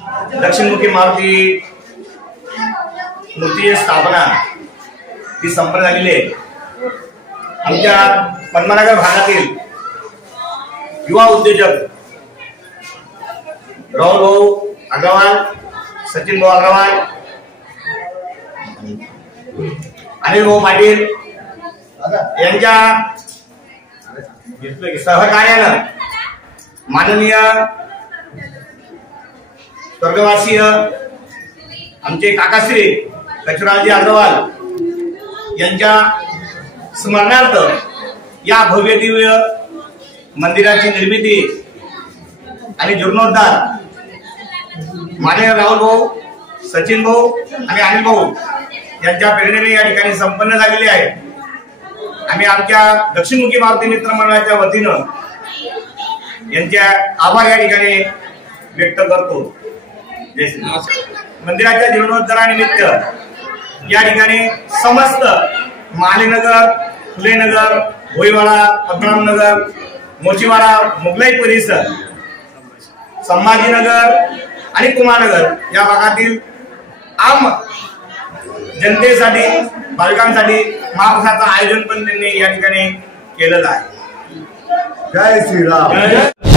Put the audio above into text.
दक्षिणमुखी मारुती मूर्तीची स्थापना ही संपन्न झालेली आहे। आमच्या पद्मनगर भागातील युवा उद्योजक राहुल भाऊ अग्रवाल, सचिन भाऊ अग्रवाल, अनिल भाऊ पाटील यांच्या सहकार्यानं माननीय स्वर्गवासी आमचे काकाश्री कचुराजी अग्रवाल यांच्या स्मरणार्थ या भव्य दिव्य मंदिराची निर्मिती आणि जीर्णोद्धार माननीय राहुल भाऊ, सचिन भाऊ आणि अनिल भाऊ यांच्या प्रेरणेने या ठिकाणी संपन्न झालेली आहे। आम्ही आमच्या दक्षिणमुखी मारुती मित्र मंडळाच्या वतीनं यांच्या आभार या ठिकाणी व्यक्त करतो। मंदिराच्या जीर्णोद्धारानिमित्त या ठिकाणी समस्त मालेनगर, फुलेनगर, भोईवाडा, पद्मनाभनगर, मोचीवाडा, मुघलाई परिसर, संभाजीनगर आणि कुमारनगर या भागातील आम जनतेसाठी, भाविकांसाठी महाप्रसादाचं आयोजन पण त्यांनी या ठिकाणी केलेलं आहे। जय श्रीराम।